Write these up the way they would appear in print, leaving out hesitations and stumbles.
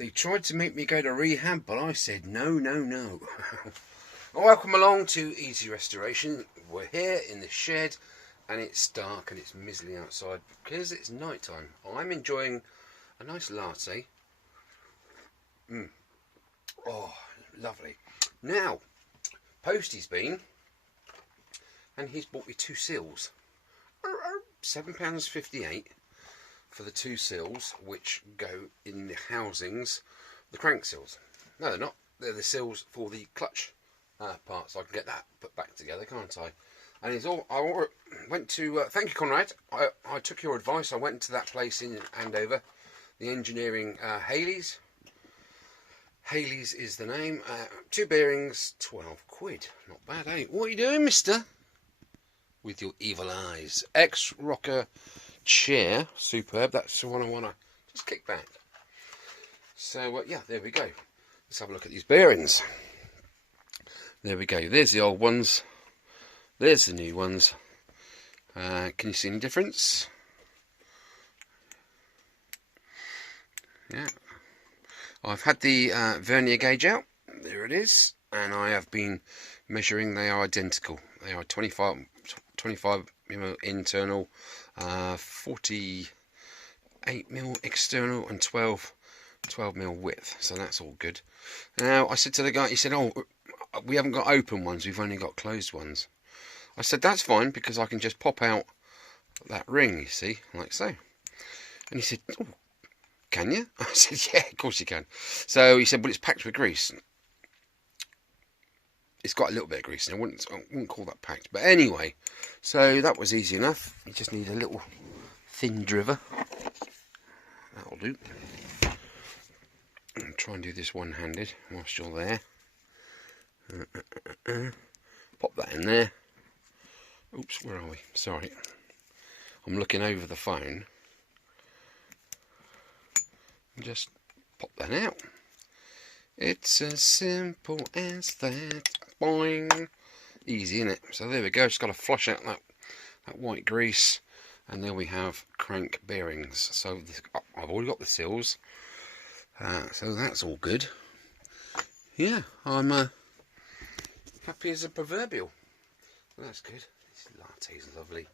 They tried to make me go to rehab, but I said no, no, no. Welcome along to Easy Restoration. We're here in the shed, and it's dark and it's miserly outside because it's night time. I'm enjoying a nice latte. Oh, lovely. Now, Posty's been, and he's bought me 2 seals. £7.58 for the 2 seals, which go in the housings, the crank seals. No, they're not. They're the seals for the clutch part, so I can get that put back together, can't I? And it's all. I went to. Thank you, Conrad. I took your advice. I went to that place in Andover, the engineering Haley's. Haley's is the name. 2 bearings, 12 quid. Not bad, eh? What are you doing, mister? With your evil eyes. X-Rocker chair. Superb. That's the one I want to just kick back. So, yeah, there we go. Let's have a look at these bearings. There we go. There's the old ones. There's the new ones. Can you see any difference? Yeah. I've had the vernier gauge out. There it is. And I have been measuring. They are identical. They are 25 mm internal, 48 mm external, and 12 mm width. So that's all good. Now, I said to the guy, he said, oh, we haven't got open ones. We've only got closed ones. I said, that's fine, because I can just pop out that ring, you see, like so. And he said, oh, can you? I said, yeah, of course you can. So he said, well, it's packed with grease. It's got a little bit of grease, and I wouldn't call that packed. But anyway, so that was easy enough. You just need a little thin driver. That'll do. And try and do this one-handed whilst you're there. Pop that in there. Oops, where are we? Sorry. I'm looking over the phone. And just pop that out. It's as simple as that. Boing. Easy, isn't it? So there we go. Just got to flush out that white grease. And there we have crank bearings. So I've already got the seals. So that's all good. Yeah, I'm happy as a proverbial. That's good. This latte's lovely.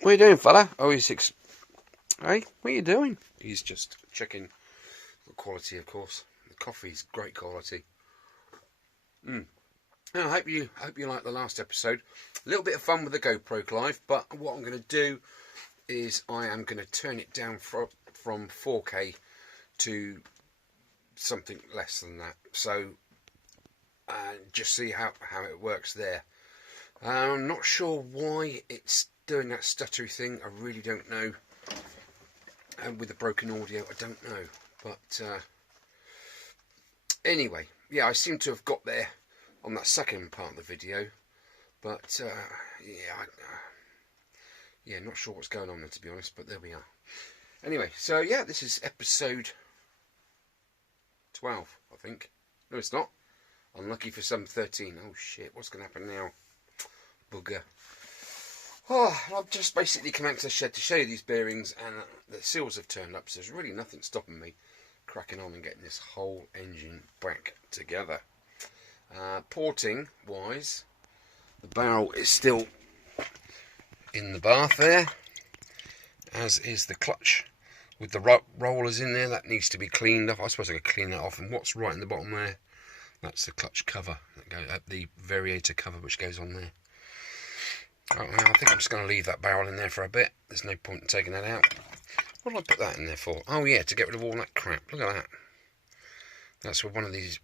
What are you doing, fella? Oh, he's Hey, what are you doing? He's just checking the quality, of course. The coffee's great quality. Now, I hope you liked the last episode. A little bit of fun with the GoPro Live, but what I'm going to do is I am going to turn it down from 4K to something less than that. So, just see how it works there. I'm not sure why it's doing that stuttery thing. I really don't know. And with the broken audio, I don't know. But anyway, yeah, I seem to have got there on that second part of the video. But yeah, not sure what's going on there, to be honest. But there we are. Anyway, so yeah, this is episode 12, I think. No, it's not. Unlucky for some 13. Oh shit, what's going to happen now? Bugger. Oh, I've just basically come out to the shed to show you these bearings, and the seals have turned up, so there's really nothing stopping me cracking on and getting this whole engine back together. Porting wise, the barrel is still in the bath there, as is the clutch with the rollers in there. That needs to be cleaned off. I suppose I could clean that off. And what's right in the bottom there? That's the clutch cover, the Variator cover, which goes on there. I think I'm just going to leave that barrel in there for a bit. There's no point in taking that out. What did I put that in there for? Oh yeah, to get rid of all that crap. Look at that. That's where one of these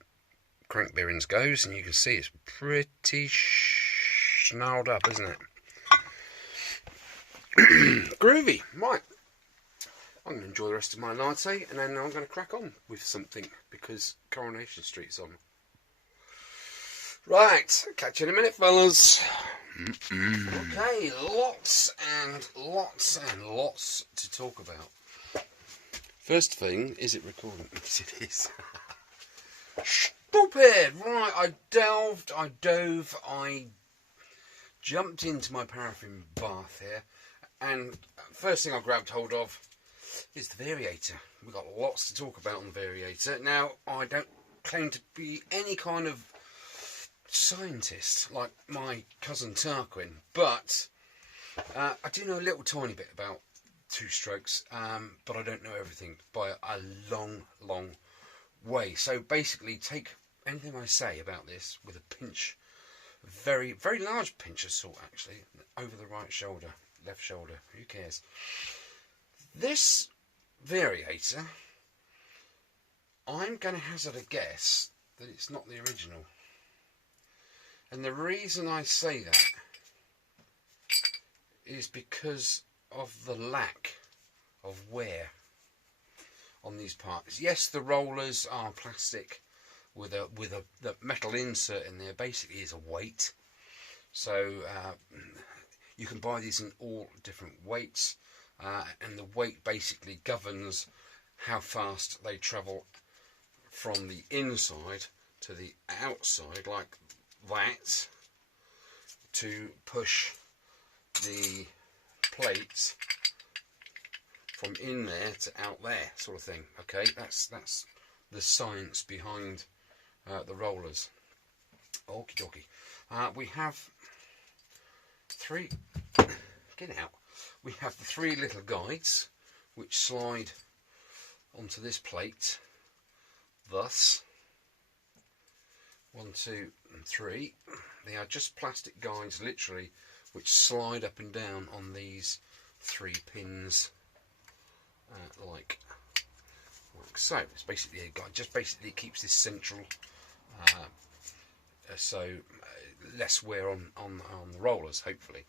crank bearings goes, and you can see it's pretty snarled up, isn't it? Groovy. Right. I'm going to enjoy the rest of my latte, and then I'm going to crack on with something, because Coronation Street's on. Right, catch you in a minute, fellas. Okay, lots and lots to talk about. First thing, is it recording? Yes, it is. Stupid! Right, I jumped into my paraffin bath here, and first thing I grabbed hold of is the Variator. We've got lots to talk about on the Variator. Now, I don't claim to be any kind of scientist like my cousin Tarquin, but I do know a little tiny bit about two-strokes, but I don't know everything by a long, long way. So basically, take anything I say about this with a pinch, a very, very large pinch of salt, actually, over the right shoulder, left shoulder, who cares. This Variator, I'm going to hazard a guess that it's not the original. And the reason I say that is because of the lack of wear on these parts. Yes, the rollers are plastic with the metal insert in there. Basically is a weight. So you can buy these in all different weights, and the weight basically governs how fast they travel from the inside to the outside, like that, to push the plates from in there to out there, sort of thing. Okay, that's the science behind the rollers. Okie dokie. We have three. Get out. We have the three little guides which slide onto this plate. Thus, 1, 2, and 3. They are just plastic guides, literally, which slide up and down on these 3 pins, like so. It's basically a guide. Just basically keeps this central, so less wear on the rollers, hopefully.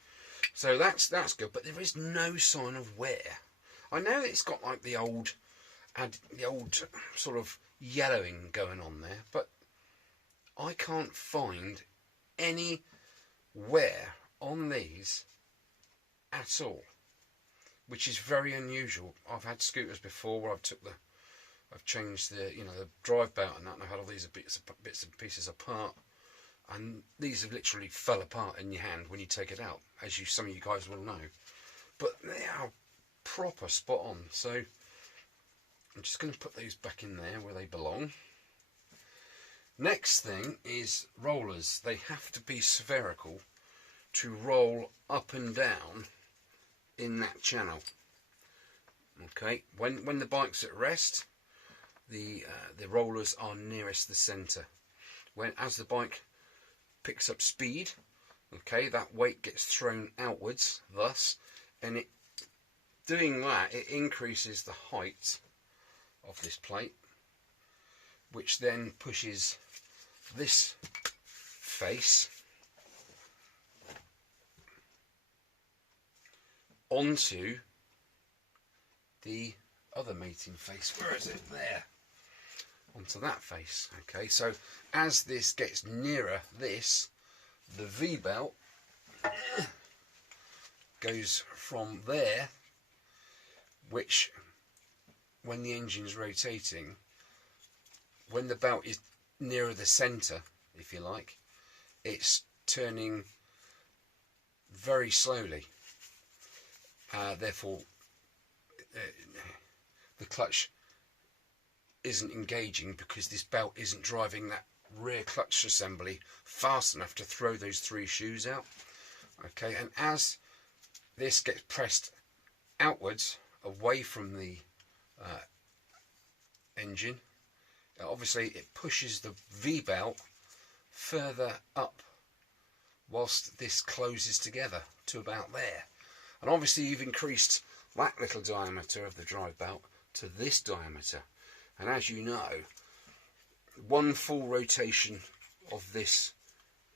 So that's good. But there is no sign of wear. I know it's got like the old sort of yellowing going on there, but I can't find any wear on these at all, which is very unusual. I've had scooters before where I've changed the the drive belt and that, and I've had all these bits and pieces apart, and these have literally fell apart in your hand when you take it out, as some of you guys will know. But they are proper spot on. So I'm just going to put those back in there where they belong. Next thing is rollers. They have to be spherical to roll up and down in that channel. Okay, when the bike's at rest, the rollers are nearest the centre. As the bike picks up speed, okay, that weight gets thrown outwards, thus, and doing that, it increases the height of this plate, which then pushes this face onto the other mating face. Where is it? There. Onto that face. Okay, so as this gets nearer this, the V-belt goes from there, which, when the engine's rotating, when the belt is nearer the centre, if you like, it's turning very slowly. Therefore, the clutch isn't engaging because this belt isn't driving that rear clutch assembly fast enough to throw those 3 shoes out. Okay, and as this gets pressed outwards, away from the engine, obviously it pushes the V-belt further up whilst this closes together to about there. And obviously you've increased that little diameter of the drive belt to this diameter. And as you know, one full rotation of this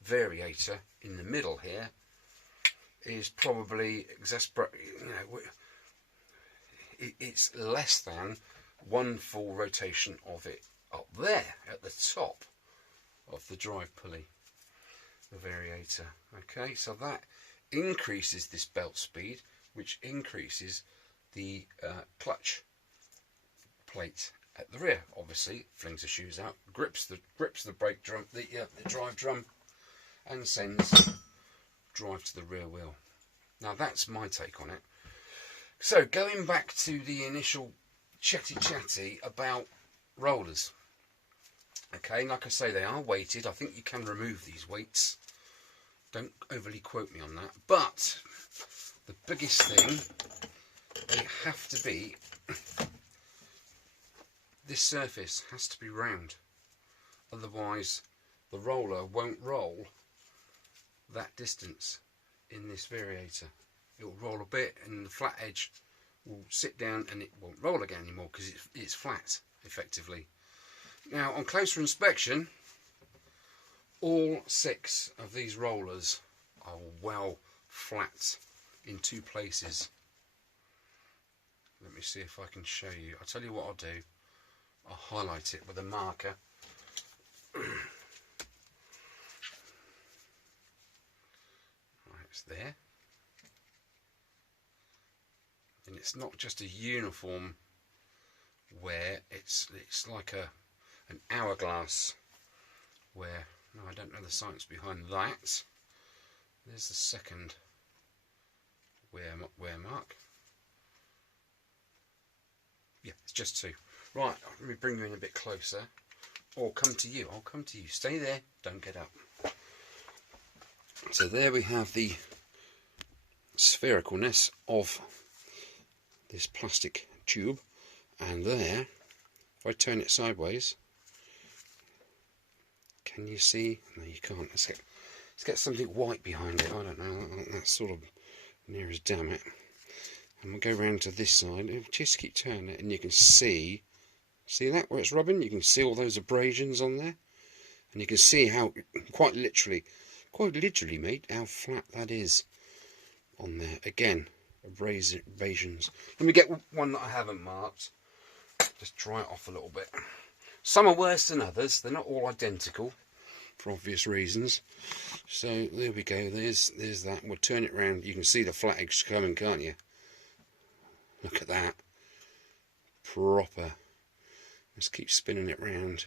Variator in the middle here is probably it's less than one full rotation of it up there at the top of the drive pulley, the Variator. Okay, so that increases this belt speed, which increases the clutch plate at the rear. Obviously, flings the shoes out, grips the brake drum, the drive drum, and sends drive to the rear wheel. Now that's my take on it. So going back to the initial chatty about rollers. Okay, like I say, they are weighted. I think you can remove these weights. Don't overly quote me on that. But the biggest thing, they have to be, this surface has to be round. Otherwise, the roller won't roll that distance in this variator. It will roll a bit and the flat edge will sit down and it won't roll again anymore because it's flat, effectively. Now, on closer inspection, all 6 of these rollers are well flat in 2 places. Let me see if I can show you. I'll tell you what I'll do. I'll highlight it with a marker. Right, it's there. And it's not just a uniform wear, it's like an hourglass wear. No, I don't know the science behind that. There's the second wear mark. Yeah, it's just 2. Right, let me bring you in a bit closer. Or come to you. I'll come to you. Stay there, don't get up. So there we have the sphericalness of this plastic tube, and there, if I turn it sideways, can you see? No, you can't. Let's get something white behind it. I don't know. That's sort of near as damn it. And we'll go round to this side. Just keep turning it, and you can see that where it's rubbing. You can see all those abrasions on there, and you can see how quite literally, mate, how flat that is on there. Again, abrasions. Let me get one that I haven't marked. Just dry it off a little bit. Some are worse than others. They're not all identical for obvious reasons. So there we go. There's that. We'll turn it round. You can see the flat edge coming, can't you? Look at that. Proper. Let's keep spinning it round.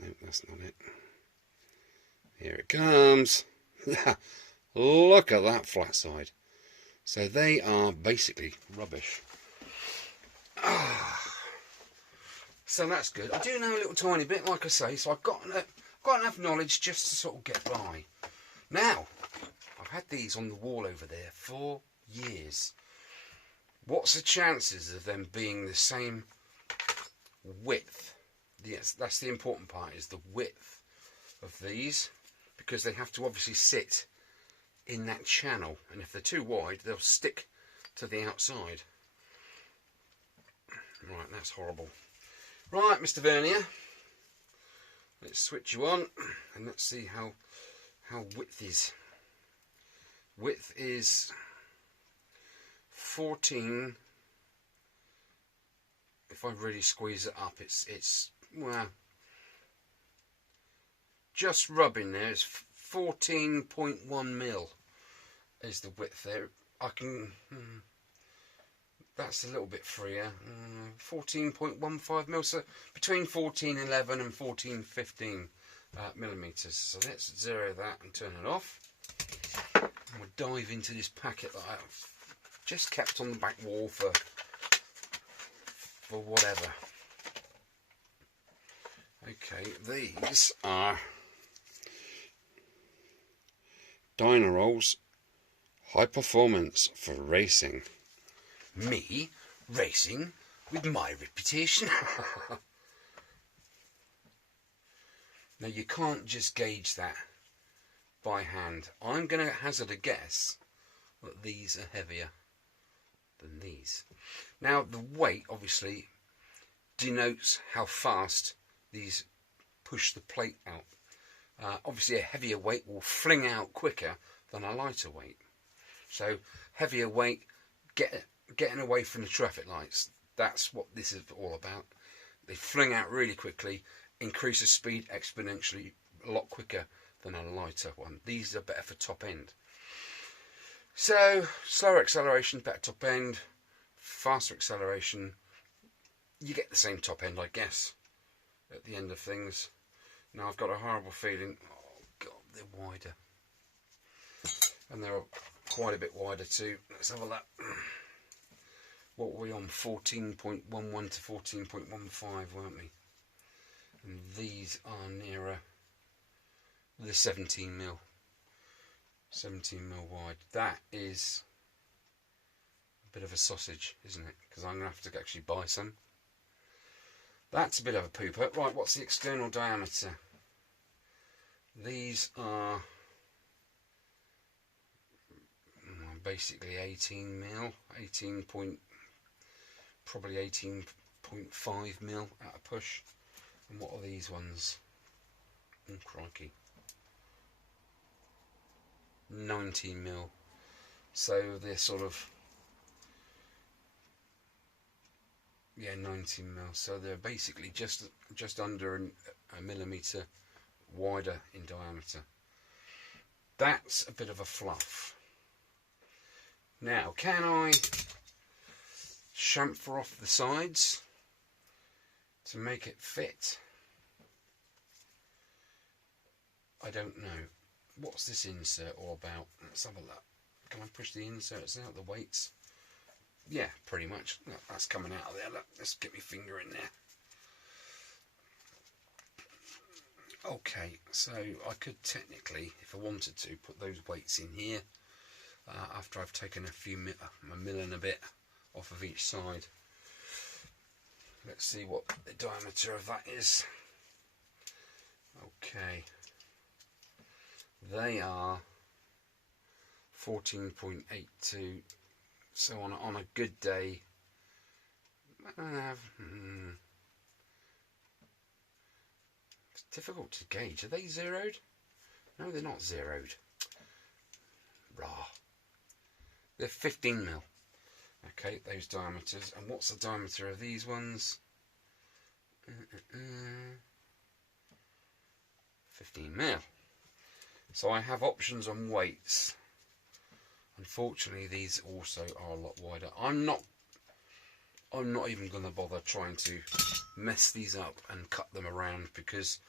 No, that's not it. Here it comes. Look at that flat side. So they are basically rubbish. So that's good. I do know a little tiny bit, like I say, so I've got enough knowledge just to sort of get by. Now, I've had these on the wall over there for years. What's the chances of them being the same width? Yes, that's the important part, is the width of these, because they have to obviously sit in that channel, and if they're too wide they'll stick to the outside. Right, that's horrible. Right, Mr. Vernier, let's switch you on and let's see how width is. Width is 14. If I really squeeze it up, it's well, just rubbing there. It's 14.1 mil is the width there. I can. That's a little bit freer. 14.15 mil. So between 14.11 and 14.15 millimeters. So let's zero that and turn it off. And we'll dive into this packet that I've just kept on the back wall for whatever. Okay, these are Dynarolls High Performance for Racing. Me racing with my reputation. Now you can't just gauge that by hand. I'm going to hazard a guess that these are heavier than these. Now the weight obviously denotes how fast these push the plate out. Obviously a heavier weight will fling out quicker than a lighter weight. So heavier weight, getting away from the traffic lights. That's what this is all about. They fling out really quickly, increase the speed exponentially a lot quicker than a lighter one. These are better for top end. So slower acceleration, better top end. Faster acceleration, you get the same top end, I guess, at the end of things. Now I've got a horrible feeling, oh god, they're wider. And they're quite a bit wider too. Let's have a look. What were we on? 14.11 to 14.15, weren't we? And these are nearer the 17 mil. 17 mil wide. That is a bit of a sausage, isn't it? Because I'm going to have to actually buy some. That's a bit of a pooper. Right, what's the external diameter? These are basically 18 mil, probably 18.5 mil at a push. And what are these ones? Oh, crikey. 19 mil. So they're sort of, yeah, 19 mil. So they're basically just under a millimetre wider in diameter. That's a bit of a fluff. Now, can I chamfer off the sides to make it fit? I don't know. What's this insert all about? Let's have a look. Can I push the inserts out, the weights? Yeah, pretty much. Look, that's coming out of there. Look, let's get my finger in there. Okay, so I could technically, if I wanted to, put those weights in here after I've taken a mil and a bit off of each side. Let's see what the diameter of that is. Okay, they are 14.82. So on a good day, it's difficult to gauge. Are they zeroed? No, they're not zeroed. Rah. They're 15 mil. Okay, those diameters. And what's the diameter of these ones? 15 mil. So I have options on weights. Unfortunately, these also are a lot wider. I'm not even going to bother trying to mess these up and cut them around, because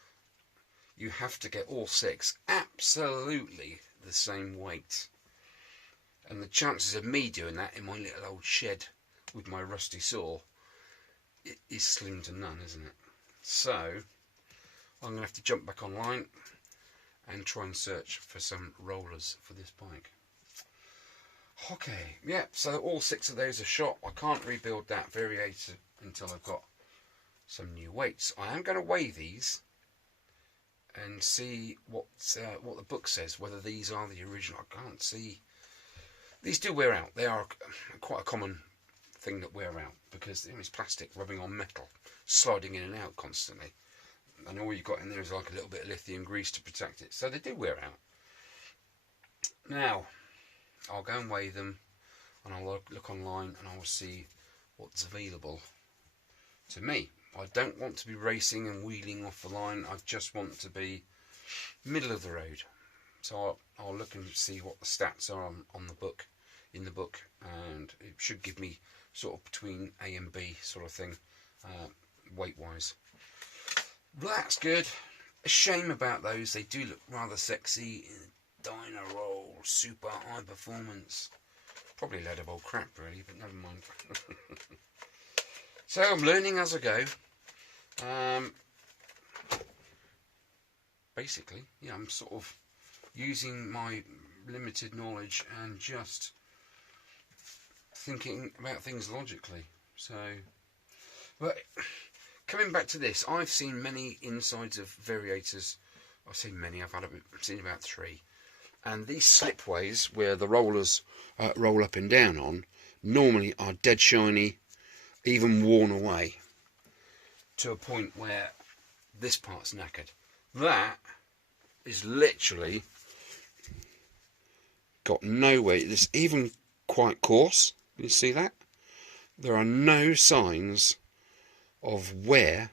you have to get all 6 absolutely the same weight. And the chances of me doing that in my little old shed with my rusty saw is slim to none, isn't it? So I'm going to have to jump back online and try and search for some rollers for this bike. Okay, yeah, so all 6 of those are shot. I can't rebuild that Variator until I've got some new weights. I am going to weigh these and see what the book says, whether these are the original. I can't see. These do wear out. They are quite a common thing that wear out, because it's plastic rubbing on metal, sliding in and out constantly. And all you've got in there is like a little bit of lithium grease to protect it. So they do wear out. Now, I'll go and weigh them, and I'll look online and I'll see what's available to me. I don't want to be racing and wheeling off the line. I just want to be middle of the road. So I'll look and see what the stats are on the book, in the book, and it should give me sort of between A and B sort of thing, weight wise. That's good. A shame about those. They do look rather sexy. Dyno roll, super high performance. Probably a load of old crap really, but never mind. So I'm learning as I go. Basically, yeah, I'm sort of using my limited knowledge and just thinking about things logically. So, but coming back to this, I've seen many insides of Variators. I've seen many. I've seen about 3. And these slipways where the rollers roll up and down on normally are dead shiny, even worn away, to a point where this part's knackered. That is literally got no weight. It's even quite coarse. You see that? There are no signs of wear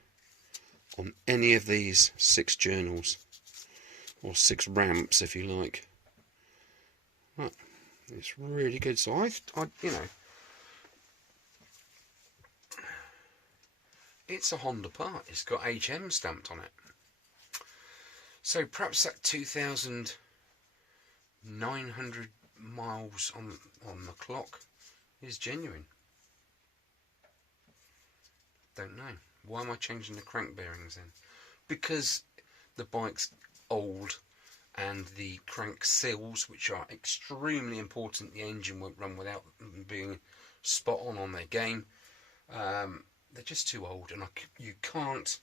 on any of these 6 journals, or 6 ramps if you like. Right. It's really good. So I you know, it's a Honda part. It's got HM stamped on it. So perhaps that 2,900 miles on the clock is genuine. Don't know. Why am I changing the crank bearings then? Because the bike's old and the crank seals, which are extremely important, the engine won't run without them being spot on their game. They're just too old, and you can't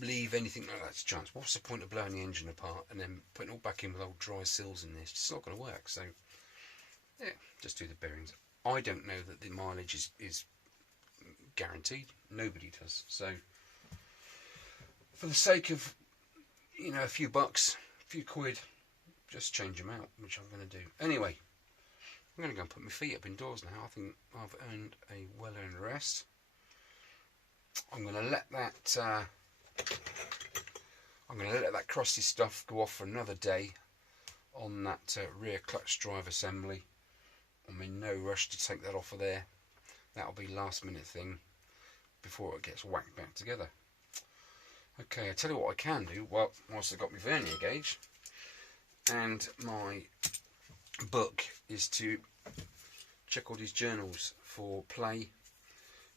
leave anything like that to chance. What's the point of blowing the engine apart and then putting it all back in with old dry seals in there? It's just not going to work. So yeah, just do the bearings. I don't know that the mileage is guaranteed. Nobody does. So for the sake of, you know, a few bucks, a few quid, just change them out, which I'm going to do. Anyway, I'm going to go and put my feet up indoors now. I think I've earned a well-earned rest. I'm going to let that crusty stuff go off for another day on that rear clutch drive assembly. I'm in no rush to take that off of there. That'll be last minute thing before it gets whacked back together. Okay, I tell you what I can do. Well, whilst I've got my vernier gauge and my book, is to check all these journals for play.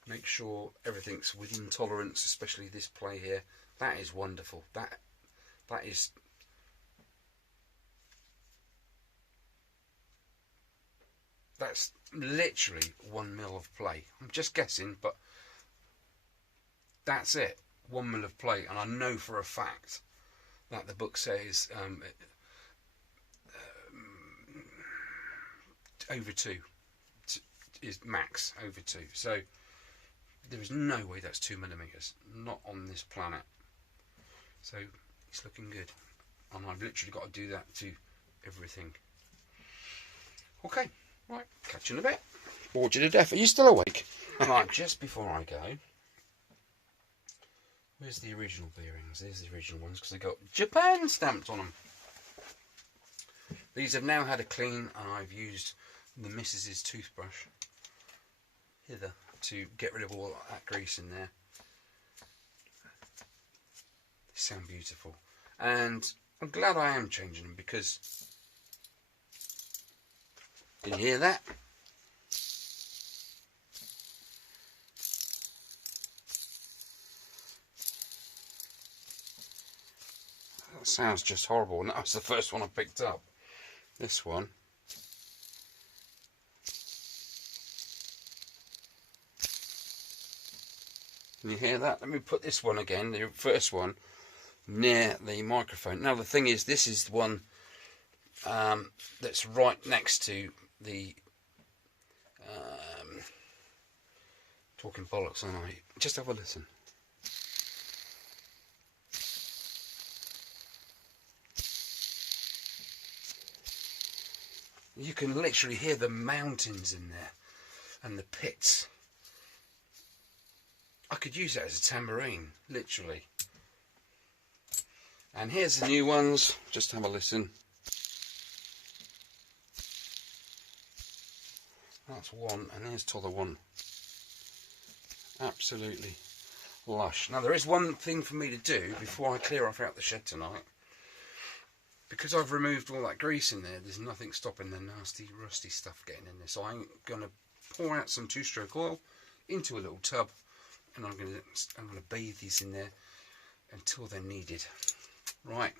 Make sure everything's within tolerance, especially this play here. That is wonderful. That's literally 1 mil of play. I'm just guessing, but that's it. 1 mil of play, and I know for a fact that the book says over 2 is max, over 2. So there is no way that's 2 millimeters, not on this planet. So it's looking good, and I've literally got to do that to everything. Okay, right, catch you in a bit. Bored you to death. Are you still awake? Right, just before I go, where's the original bearings? There's the original ones, because they got Japan stamped on them. These have now had a clean, and I've used the missus's toothbrush hither to get rid of all that grease in there. They sound beautiful, and I'm glad I am changing them, because can you hear that? That sounds just horrible, and that was the first one I picked up. This one. Can you hear that? Let me put this one again, the first one, near the microphone. Now the thing is, this is the one that's right next to the talking bollocks, aren't I? Just have a listen. You can literally hear the mountains in there and the pits. I could use that as a tambourine, literally. And here's the new ones. Just have a listen. That's one, and here's the other one. Absolutely lush. Now there is one thing for me to do before I clear off out the shed tonight. Because I've removed all that grease in there, there's nothing stopping the nasty rusty stuff getting in there. So I'm going to pour out some 2-stroke oil into a little tub, and I'm going to bathe these in there until they're needed. Right,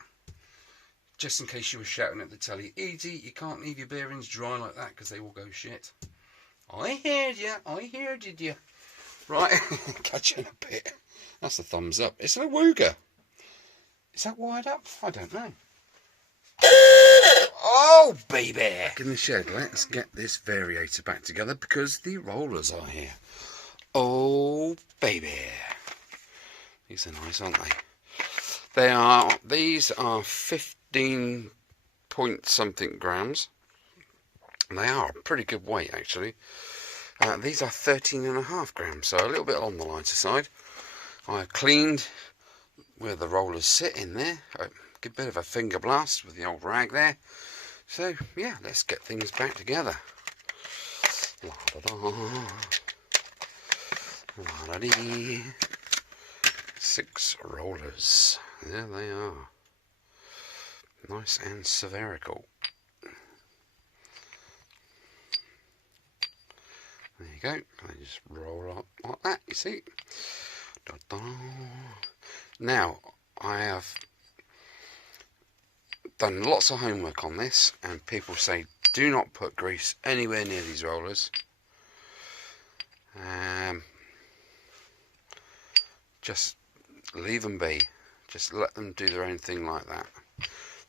just in case you were shouting at the telly, Edie, you can't leave your bearings dry like that because they will go shit. I heard you, I heard you. Right, catch you in a bit. That's a thumbs up. It's an awooga. Is that wired up? I don't know. Oh baby! Back in the shed, let's get this Variator back together because the rollers are here. Oh baby! These are nice, aren't they? These are 15 point something grams. They are a pretty good weight actually. These are 13.5 grams, so a little bit on the lighter side. I cleaned where the rollers sit in there. A bit of a finger blast with the old rag there. So yeah, let's get things back together. La da da, la da dee. 6 rollers. There they are. Nice and spherical. There you go. They just roll up like that, you see. Da-da. Now, I have done lots of homework on this, and people say do not put grease anywhere near these rollers. Just leave them be. Just let them do their own thing like that.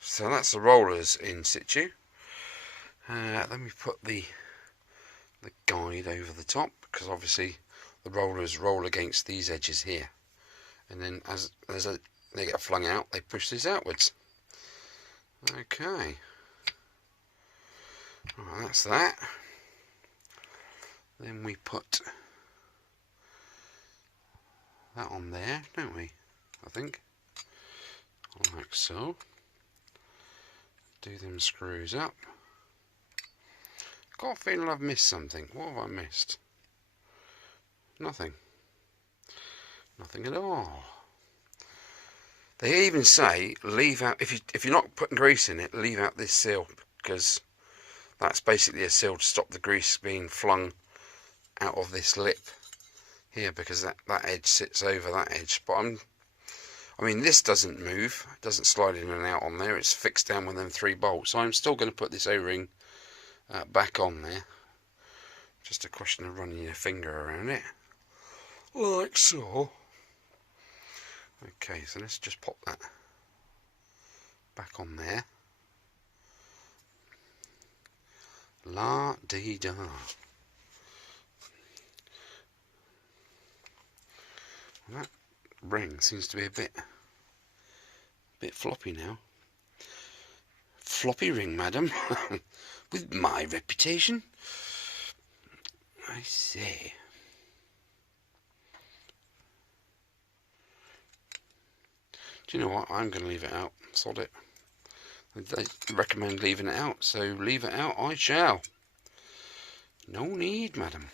So that's the rollers in situ. Let me put the guide over the top, because obviously the rollers roll against these edges here, and then as they get flung out, they push these outwards. Okay, right, that's that. Then we put that on there, don't we? I think, like so. Do them screws up. Got a feeling I've missed something. What have I missed? Nothing. Nothing at all. They even say leave out, if you're not putting grease in it, leave out this seal, because that's basically a seal to stop the grease being flung out of this lip here, because that edge sits over that edge. But I mean, this doesn't move, it doesn't slide in and out on there, it's fixed down with them 3 bolts. So I'm still going to put this O-ring back on there. Just a question of running your finger around it, like so. Okay, so let's just pop that back on there. La-dee-da. That ring seems to be a bit floppy now. Floppy ring, madam. With my reputation. I say. Do you know what? I'm going to leave it out. Sod it. They recommend leaving it out, so leave it out I shall. No need, madam.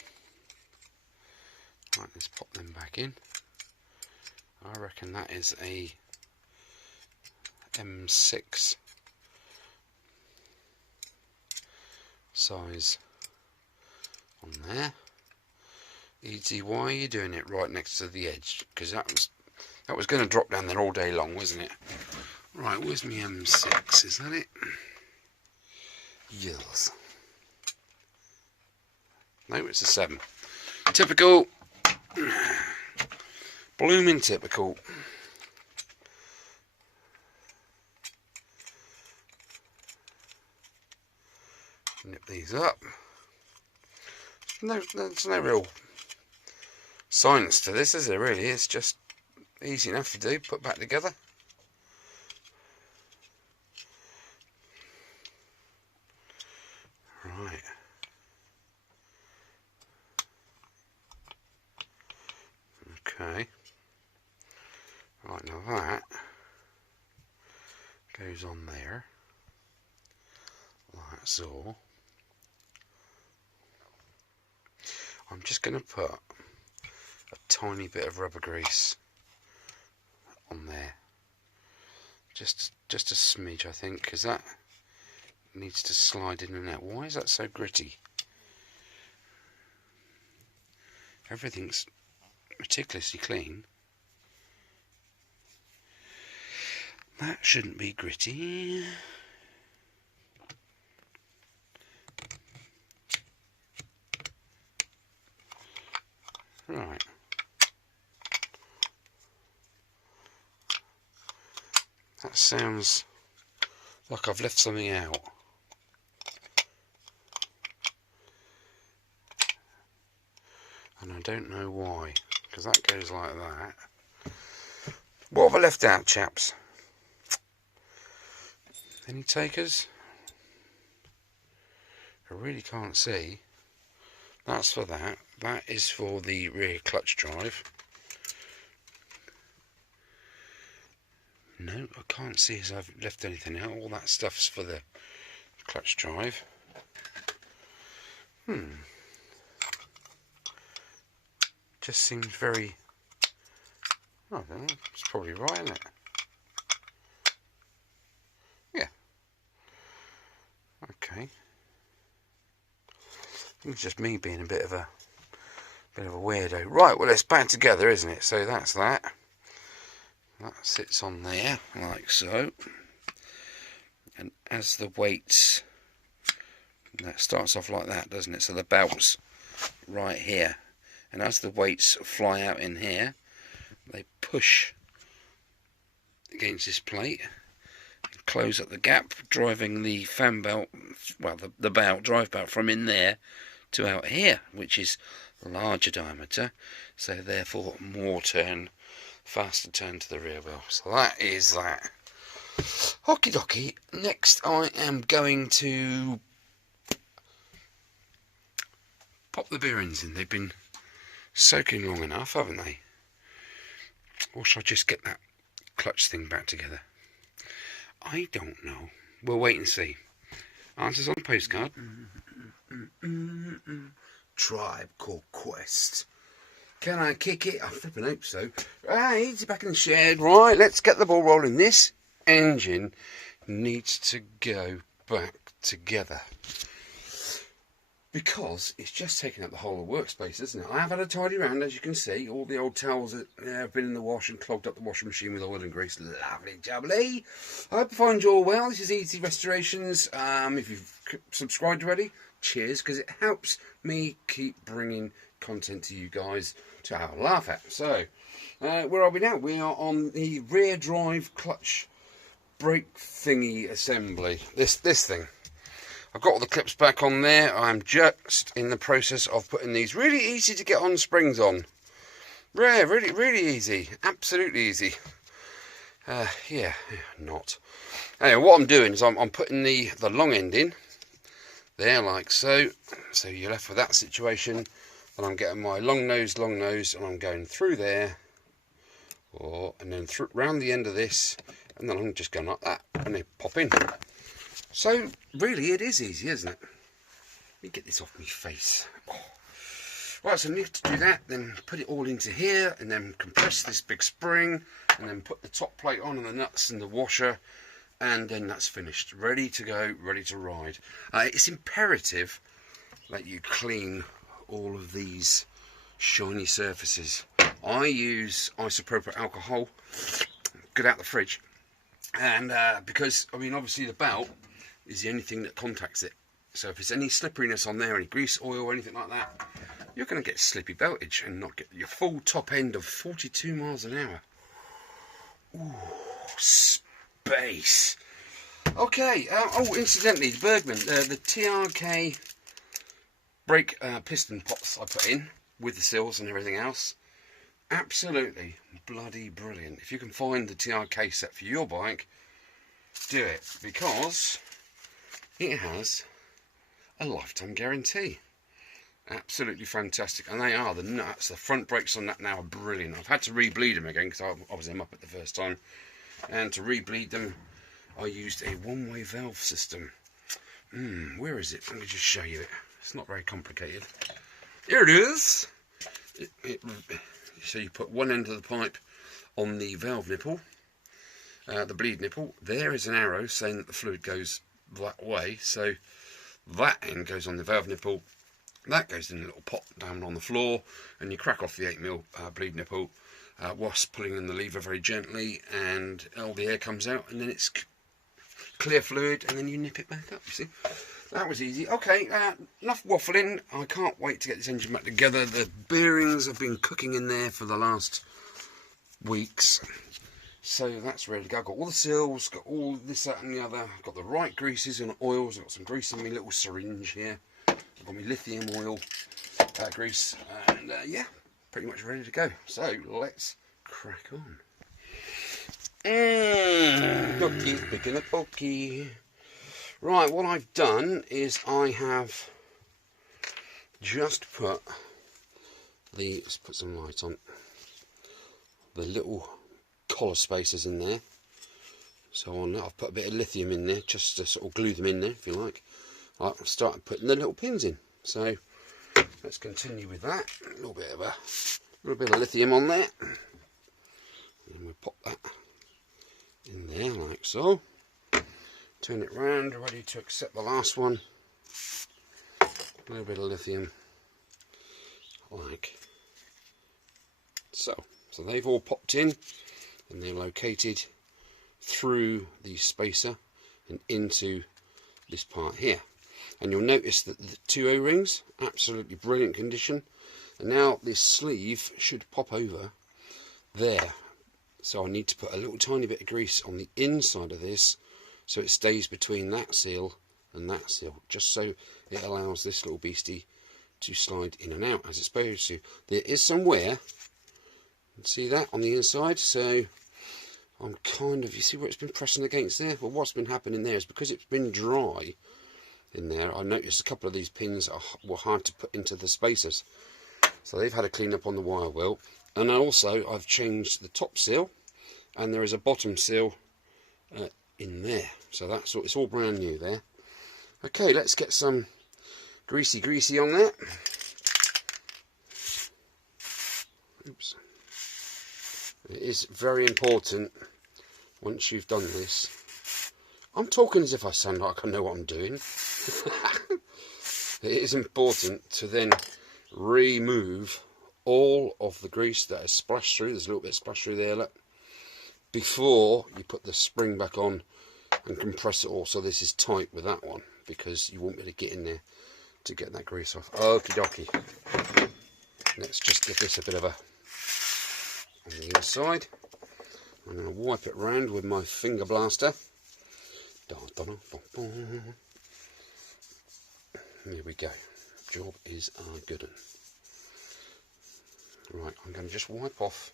Right, let's pop them back in. I reckon that is a M6 size on there. Easy, why are you doing it right next to the edge? Because that was going to drop down there all day long, wasn't it? Right, where's my M6? Is that it? Yes. No, it's a 7. Typical. Blooming typical. Nip these up. There's no real science to this, is there really? It's just easy enough to do, put back together. Right. Okay. Right, now that goes on there, like so. I'm just going to put a tiny bit of rubber grease on there, just a smidge, I think, because that needs to slide in and out. Why is that so gritty? Everything's meticulously clean. That shouldn't be gritty. Right. That sounds like I've left something out. And I don't know why, because that goes like that. What have I left out, chaps? Any takers? I really can't see. That's for that. That is for the rear clutch drive. No, I can't see as I've left anything out. All that stuff's for the clutch drive. Just seems very... I don't know, it's probably right, isn't it? Yeah. Okay. I think it's just me being a bit of a Bit of a weirdo. Right, well, it's back together, isn't it? So that's that. That sits on there, like so. And as the weights, that starts off like that, doesn't it? So the belt's right here. And as the weights fly out in here, they push against this plate, close up the gap, driving the fan belt, well, the belt, drive belt from in there to out here, which is larger diameter, so therefore more turn, faster turn to the rear wheel. So that is that. Okie dokie. Next I am going to pop the bearings in. They've been soaking long enough, haven't they? Or shall I just get that clutch thing back together? I don't know. We'll wait and see. Answers on the postcard. Tribe Called Quest. Can I kick it? I flipping hope so. Right, it's back in the shed. Right, let's get the ball rolling. This engine needs to go back together, because it's just taking up the whole of the workspace, isn't it? I have had a tidy round, as you can see. All the old towels that have been in the wash and clogged up the washing machine with oil and grease. Lovely jubbly. I hope you find you all well. This is Easy Restorations. If you've subscribed already, cheers, because it helps me keep bringing content to you guys to have a laugh at. So, where are we now? We are on the rear drive clutch brake thingy assembly. This thing. I've got all the clips back on there. I'm just in the process of putting these really easy to get on springs on. Rare, really easy. Absolutely easy. Yeah, not. Anyway, what I'm doing is I'm putting the long end in there, like so. So you're left with that situation. And I'm getting my long nose, and I'm going through there, and then round the end of this, and then I'm just going like that, and they pop in. So, really, it is easy, isn't it? Let me get this off my face. Oh. Right, so I need to do that, then put it all into here, and then compress this big spring, and then put the top plate on, and the nuts, and the washer, and then that's finished. Ready to go, ready to ride. It's imperative that you clean all of these shiny surfaces. I use isopropyl alcohol, get out the fridge, and because, I mean, obviously the belt is the only thing that contacts it. So if there's any slipperiness on there, any grease, oil, or anything like that, you're going to get slippy beltage and not get your full top end of 42 miles an hour. Ooh, space. Okay, oh, incidentally, the Bergman, the TRK brake piston pots I put in with the seals and everything else, absolutely bloody brilliant. If you can find the TRK set for your bike, do it, because it has a lifetime guarantee. Absolutely fantastic. And they are the nuts. The front brakes on that now are brilliant. I've had to re-bleed them again because I was them up at the first time, and to re-bleed them I used a one-way valve system. Where is it? Let me just show you it. It's not very complicated. Here it is. So you put one end of the pipe on the valve nipple, the bleed nipple. There is an arrow saying that the fluid goes that way, so that end goes on the valve nipple, that goes in a little pot down on the floor, and you crack off the 8mm bleed nipple whilst pulling in the lever very gently, and all the air comes out, and then it's clear fluid, and then you nip it back up. You see, that was easy. Okay, enough waffling. I can't wait to get this engine back together. The bearings have been cooking in there for the last weeks, so that's ready to go. I've got all the seals, got all this, that and the other. I've got the right greases and oils. I've got some grease in my little syringe here. I've got my lithium oil grease, and yeah, pretty much ready to go. So let's crack on. Ducky, picking a pokey. Right, what I've done is I have just put let's put some light on, the little collar spacers in there. So on that, I've put a bit of lithium in there just to sort of glue them in there, if you like. I've started putting the little pins in. So let's continue with that. A little bit of lithium on there, and we'll pop that in there like so. Turn it round, ready to accept the last one. A little bit of lithium, like So they've all popped in, and they're located through the spacer and into this part here. And you'll notice that the two O-rings, absolutely brilliant condition. And now this sleeve should pop over there. So I need to put a little tiny bit of grease on the inside of this so it stays between that seal and that seal, just so it allows this little beastie to slide in and out as it's supposed to. There is some wear, you can see that on the inside, so I'm kind of, you see where it's been pressing against there? Well, what's been happening there is because it's been dry in there, I noticed a couple of these pins were hard to put into the spacers. So they've had a clean up on the wire wheel. And also I've changed the top seal, and there is a bottom seal in there. So that's all, it's all brand new there. Okay, let's get some greasy on that. Oops. It is very important once you've done this. I'm talking as if I sound like I know what I'm doing. It is important to then remove all of the grease that has splashed through. There's a little bit of splash through there, look, before you put the spring back on and compress it all. So this is tight with that one, because you won't be able to get in there to get that grease off. Okie dokie. Let's just give this a bit of a on the inside. I'm going to wipe it round with my finger blaster. Here we go. Job is a good one. Right, I'm going to just wipe off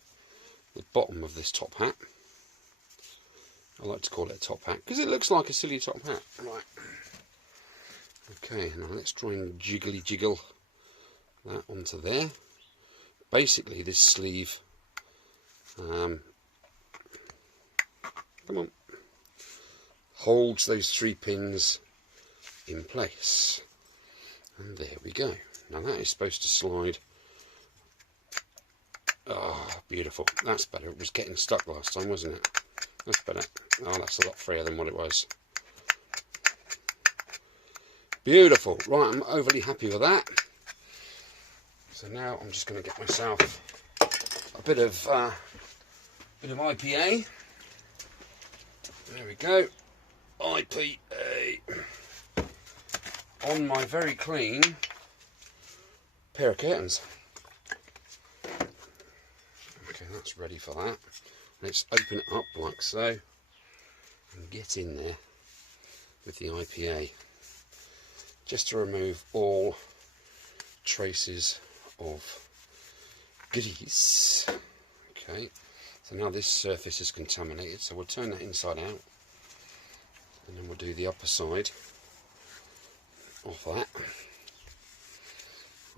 the bottom of this top hat. I like to call it a top hat because it looks like a silly top hat. Right. Okay, now let's try and jiggly jiggle that onto there. Basically, this sleeve, come on, holds those 3 pins in place. And there we go. Now that is supposed to slide. Oh, beautiful. That's better. It was getting stuck last time, wasn't it? That's better. Oh, that's a lot freer than what it was. Beautiful. Right, I'm overly happy with that. So now I'm just going to get myself a bit of IPA. There we go. IPA on my very clean pair of curtains. Okay, that's ready for that. Let's open it up like so and get in there with the IPA, just to remove all traces of grease. Okay, so now this surface is contaminated, so we'll turn that inside out, and then we'll do the upper side of that.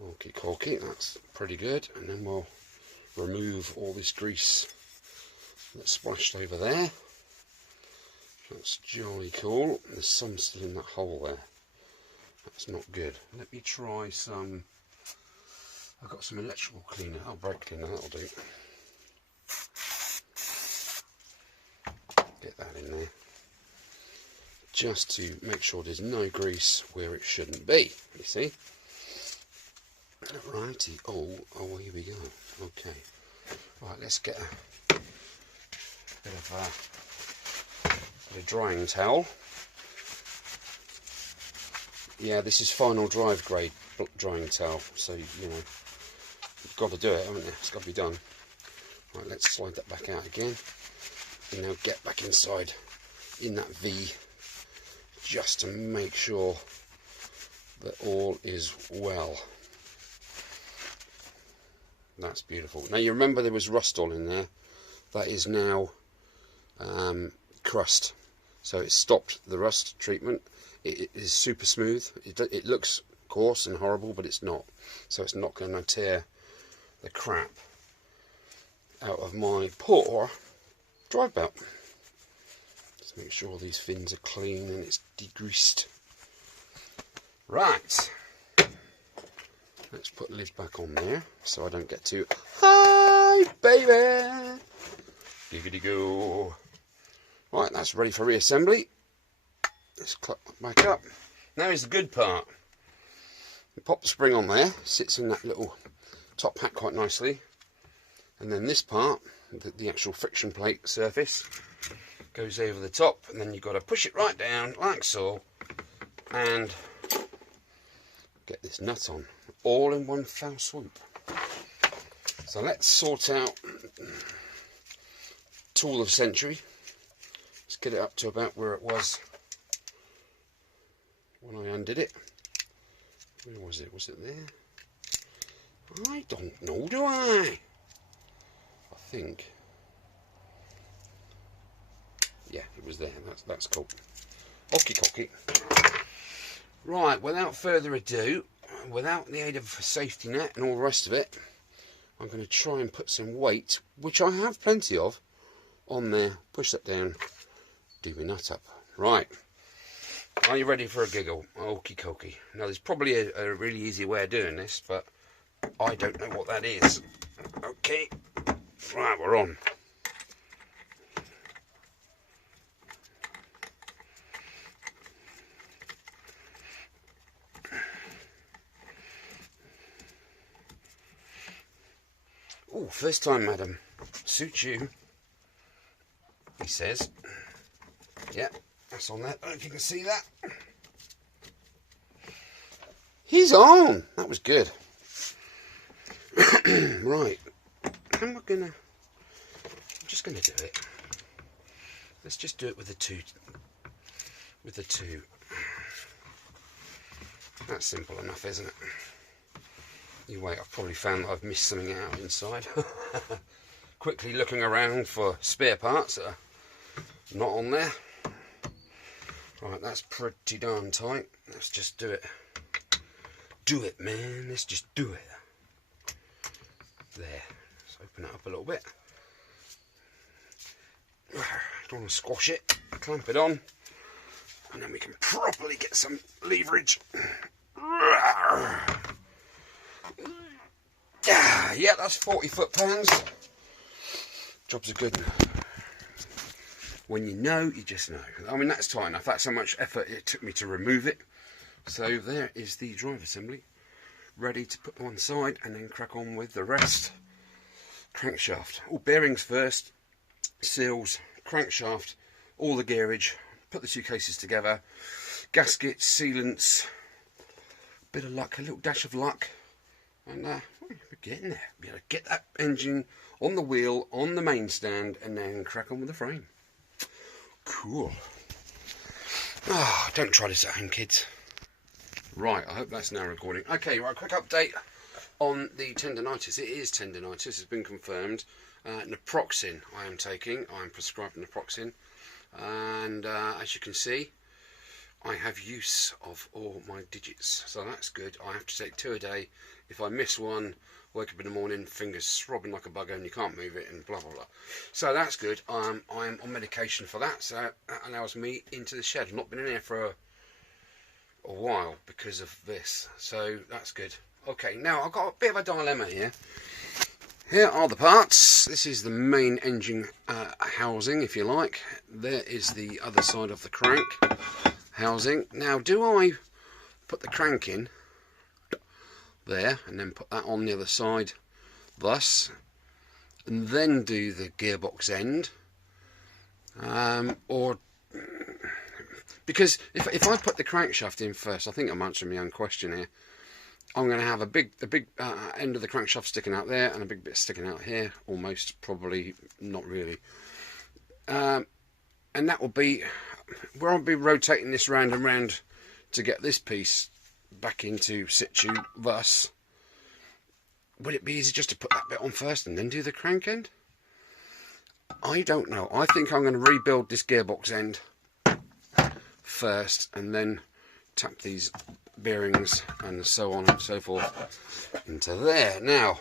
Okie dokie, that's pretty good. And then we'll remove all this grease that's splashed over there. That's jolly cool. There's some still in that hole there. That's not good. Let me try some. I've got some electrical cleaner. Oh, brake cleaner, that'll do. Get that in there, just to make sure there's no grease where it shouldn't be, you see. Righty, oh, here we go. Okay, right, let's get a bit of a drying towel. Yeah, this is final drive grade drying towel, so you know, you've got to do it, haven't you? It's got to be done. Right, let's slide that back out again, and now get back inside in that V, just to make sure that all is well. That's beautiful. Now you remember there was rust all in there. That is now crust, so it stopped the rust treatment. It is super smooth. It looks coarse and horrible, but it's not. So it's not going to tear the crap out of my poor drive belt. Just make sure these fins are clean and it's degreased. Right. Let's put the lid back on there so I don't get too high, baby. Giggity go. Right, that's ready for reassembly. Let's clip that back up. Now is the good part. You pop the spring on there, sits in that little top hat quite nicely. and then this part, the actual friction plate surface, goes over the top, and then you've got to push it right down like so and get this nut on, all in one foul swoop. So let's sort out tool of the century. Let's get it up to about where it was when I undid it. Where was it? Was it there? I don't know, do I? I think. Yeah, it was there. That's cool. Okie dokie. Right, without further ado, without the aid of a safety net and all the rest of it, I'm going to try and put some weight, which I have plenty of, on there. Push that down, do my nut up. Right, are you ready for a giggle? Okie dokie. Now there's probably a really easy way of doing this, but I don't know what that is. Okay, right, we're on. Oh, first time, madam. Suits you, he says. Yeah, that's on there. I don't know if you can see that. He's on. That was good. Right. I'm just gonna do it. Let's just do it with the two. With the two. That's simple enough, isn't it? You wait, I've probably found that I've missed something out inside. Quickly looking around for spare parts that are not on there. Right, that's pretty darn tight. Let's just do it. Do it, man. Let's just do it. There. Let's open it up a little bit. Don't want to squash it. Clamp it on. And then we can properly get some leverage. Yeah, that's 40 foot-pounds. Jobs are good. When you know, you just know. I mean, that's tight enough. That's how much effort it took me to remove it. So there is the drive assembly, ready to put one side and then crack on with the rest. Crankshaft. All bearings first, seals, crankshaft, all the gearage. Put the two cases together. Gaskets, sealants, bit of luck, a little dash of luck, and we're getting there. Be able to get that engine on the wheel, on the main stand, and then crack on with the frame. Cool. Don't try this at home, kids. Right, I hope that's now recording. Okay, right, quick update on the tendinitis. It is tendinitis, it's been confirmed. Naproxen I am taking. I am prescribed naproxen, and as you can see, I have use of all my digits, so that's good. I have to take 2 a day. If I miss one, wake up in the morning, fingers throbbing like a bugger and you can't move it, and blah blah blah. So that's good. I am on medication for that, so that allows me into the shed. I've not been in here for a while because of this, so that's good. Okay, now I've got a bit of a dilemma here. Here are the parts. This is the main engine housing, if you like. There is the other side of the crank housing. Now, do I put the crank in there and then put that on the other side thus, and then do the gearbox end, or because if I put the crankshaft in first, I think I'm answering my own question here. I'm going to have a big end of the crankshaft sticking out there and a big bit sticking out here, almost, probably not really, and that will be where I'll be rotating this round and round to get this piece back into situ. Thus, would it be easy just to put that bit on first and then do the crank end? I don't know. I think I'm going to rebuild this gearbox end first and then tap these bearings and so on and so forth into there. Now,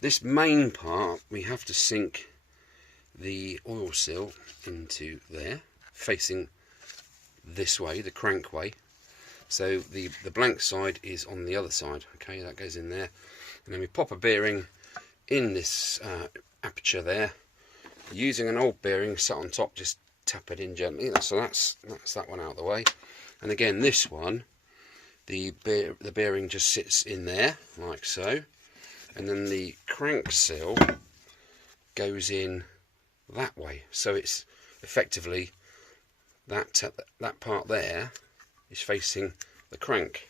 this main part, we have to sink the oil seal into there, facing this way, the crank way. So the blank side is on the other side. Okay, that goes in there, and then we pop a bearing in this aperture there, using an old bearing sat on top. Just tap it in gently. So that's that one out of the way. And again, this one, the bearing just sits in there like so, and then the crank seal goes in that way. So it's effectively that part there is facing the crank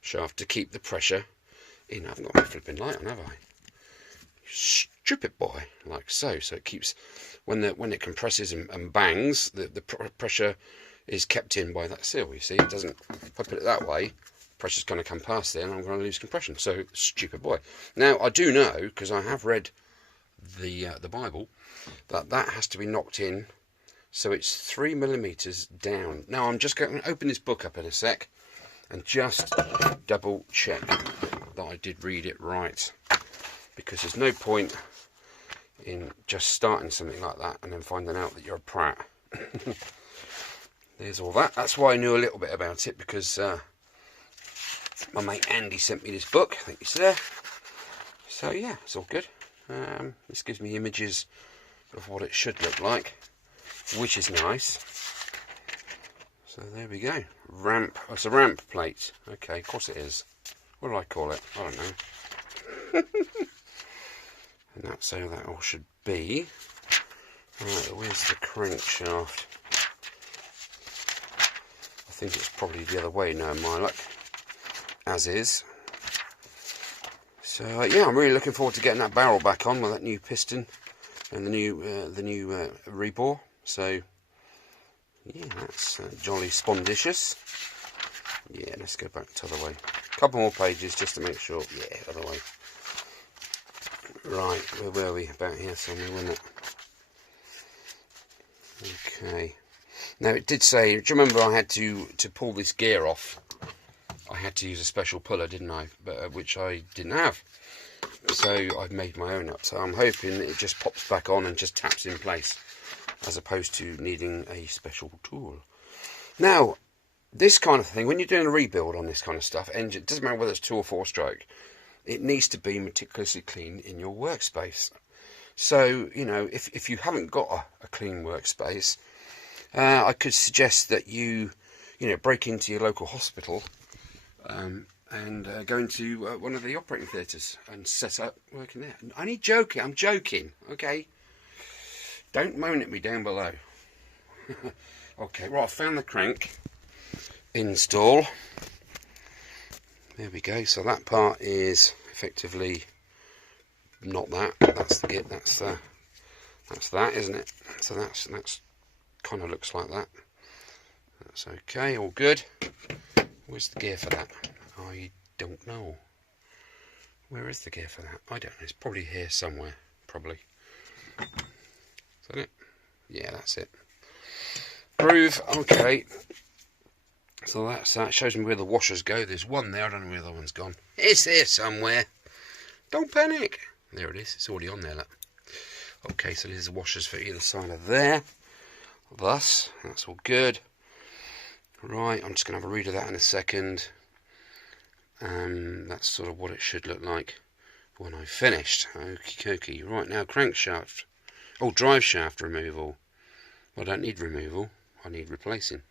shaft to keep the pressure in. I haven't got my flipping light on, have I? Stupid boy, like so. So it keeps, when it compresses and bangs, the pressure is kept in by that seal. You see, it doesn't. If I put it that way, pressure's going to come past there, and I'm going to lose compression. So stupid boy. Now I do know, because I have read the Bible, that has to be knocked in. So it's 3 millimeters down. Now I'm just going to open this book up in a sec and just double check that I did read it right, because there's no point in just starting something like that and then finding out that you're a prat. There's all that. That's why I knew a little bit about it, because my mate Andy sent me this book. I think it's there. So yeah, it's all good. This gives me images of what it should look like, which is nice. So there we go. Ramp. Oh, it's a ramp plate. Okay, of course it is. What do I call it? I don't know. And that's how that all should be. Right, where's the crankshaft? I think it's probably the other way now, my luck. As is. So yeah, I'm really looking forward to getting that barrel back on with that new piston and the new rebore. So yeah, that's jolly spondicious. Yeah, let's go back to the other way. Couple more pages just to make sure. Yeah, other way. Right, where were we? About here somewhere, wasn't it? Okay. Now it did say, do you remember I had to pull this gear off? I had to use a special puller, didn't I? But which I didn't have. So I've made my own up. So I'm hoping it just pops back on and just taps in place, as opposed to needing a special tool. Now, this kind of thing, when you're doing a rebuild on this kind of stuff, engine, it doesn't matter whether it's 2 or 4 stroke, it needs to be meticulously clean in your workspace. So, you know, if you haven't got a clean workspace, I could suggest that you break into your local hospital and go into one of the operating theatres and set up working there. I'm joking, okay? Don't moan at me down below. Okay, right, I found the crank. Install. There we go. So that part is effectively not that. That's the git. That's that, isn't it? So that's kind of looks like that. That's okay. All good. Where's the gear for that? I don't know. Where is the gear for that? I don't know. It's probably here somewhere. Probably. Is that it? Yeah, that's it. Groove. Okay. So that shows me where the washers go. There's one there. I don't know where the other one's gone. It's here somewhere. Don't panic. There it is. It's already on there. Look. Okay, so there's the washers for either side of there. Thus, that's all good. Right, I'm just going to have a read of that in a second. That's sort of what it should look like when I've finished. Okie dokie. Right, now crankshaft. Oh, drive shaft removal. Well, I don't need removal. I need replacing.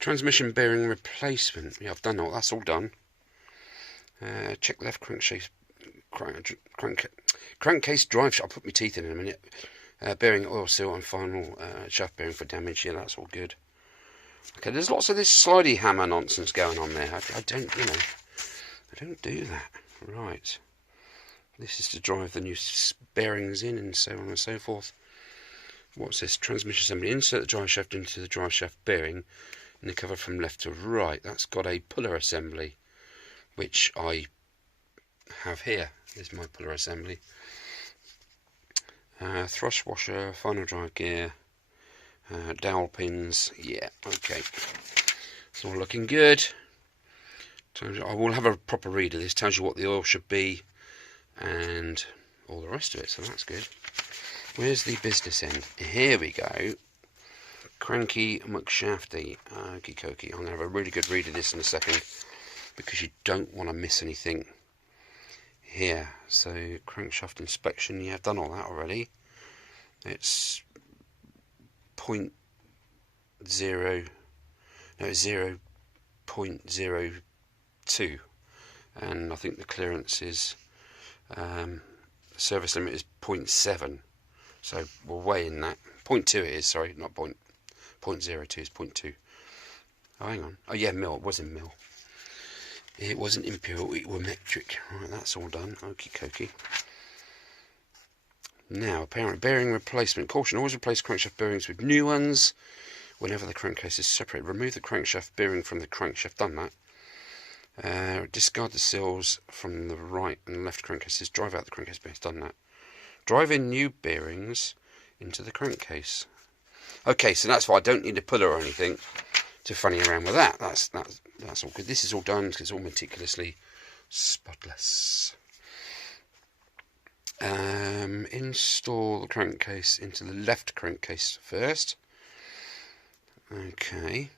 Transmission bearing replacement. Yeah, I've done all. That's all done. Check left crankcase. Crankcase drive shaft. I'll put my teeth in a minute. Bearing oil seal and final shaft bearing for damage. Yeah, that's all good. Okay, there's lots of this slidey hammer nonsense going on there. I don't do that. Right. This is to drive the new bearings in and so on and so forth. What's this? Transmission assembly. Insert the drive shaft into the drive shaft bearing in the cover from left to right. That's got a puller assembly, which I have here. Here's my puller assembly. Thrust washer, final drive gear, dowel pins. Yeah, okay. It's all looking good. I will have a proper read of this. Tells you what the oil should be and all the rest of it, so that's good. Where's the business end? Here we go. Cranky McShafty. Okie dokie. I'm going to have a really good read of this in a second, because you don't want to miss anything here. So crankshaft inspection. Yeah, I've done all that already. It's 0.0. No, it's 0.02, and I think the clearance is The service limit is 0.7, so we're way in that. 0.2 it is, sorry, not 0.02 is 0.2. Oh, hang on. Oh yeah, mil. It was in mil. It wasn't imperial, it was metric. Right, that's all done. Okie dokie. Now, apparent bearing replacement. Caution, always replace crankshaft bearings with new ones whenever the crankcase is separated. Remove the crankshaft bearing from the crankshaft. Done that. Discard the seals from the right and left crankcases. Drive out the crankcase bearings. Done that. Drive in new bearings into the crankcase. Okay, so that's why I don't need a puller or anything to funny around with that. That's all good. This is all done because it's all meticulously spotless. Install the crankcase into the left crankcase first. Okay.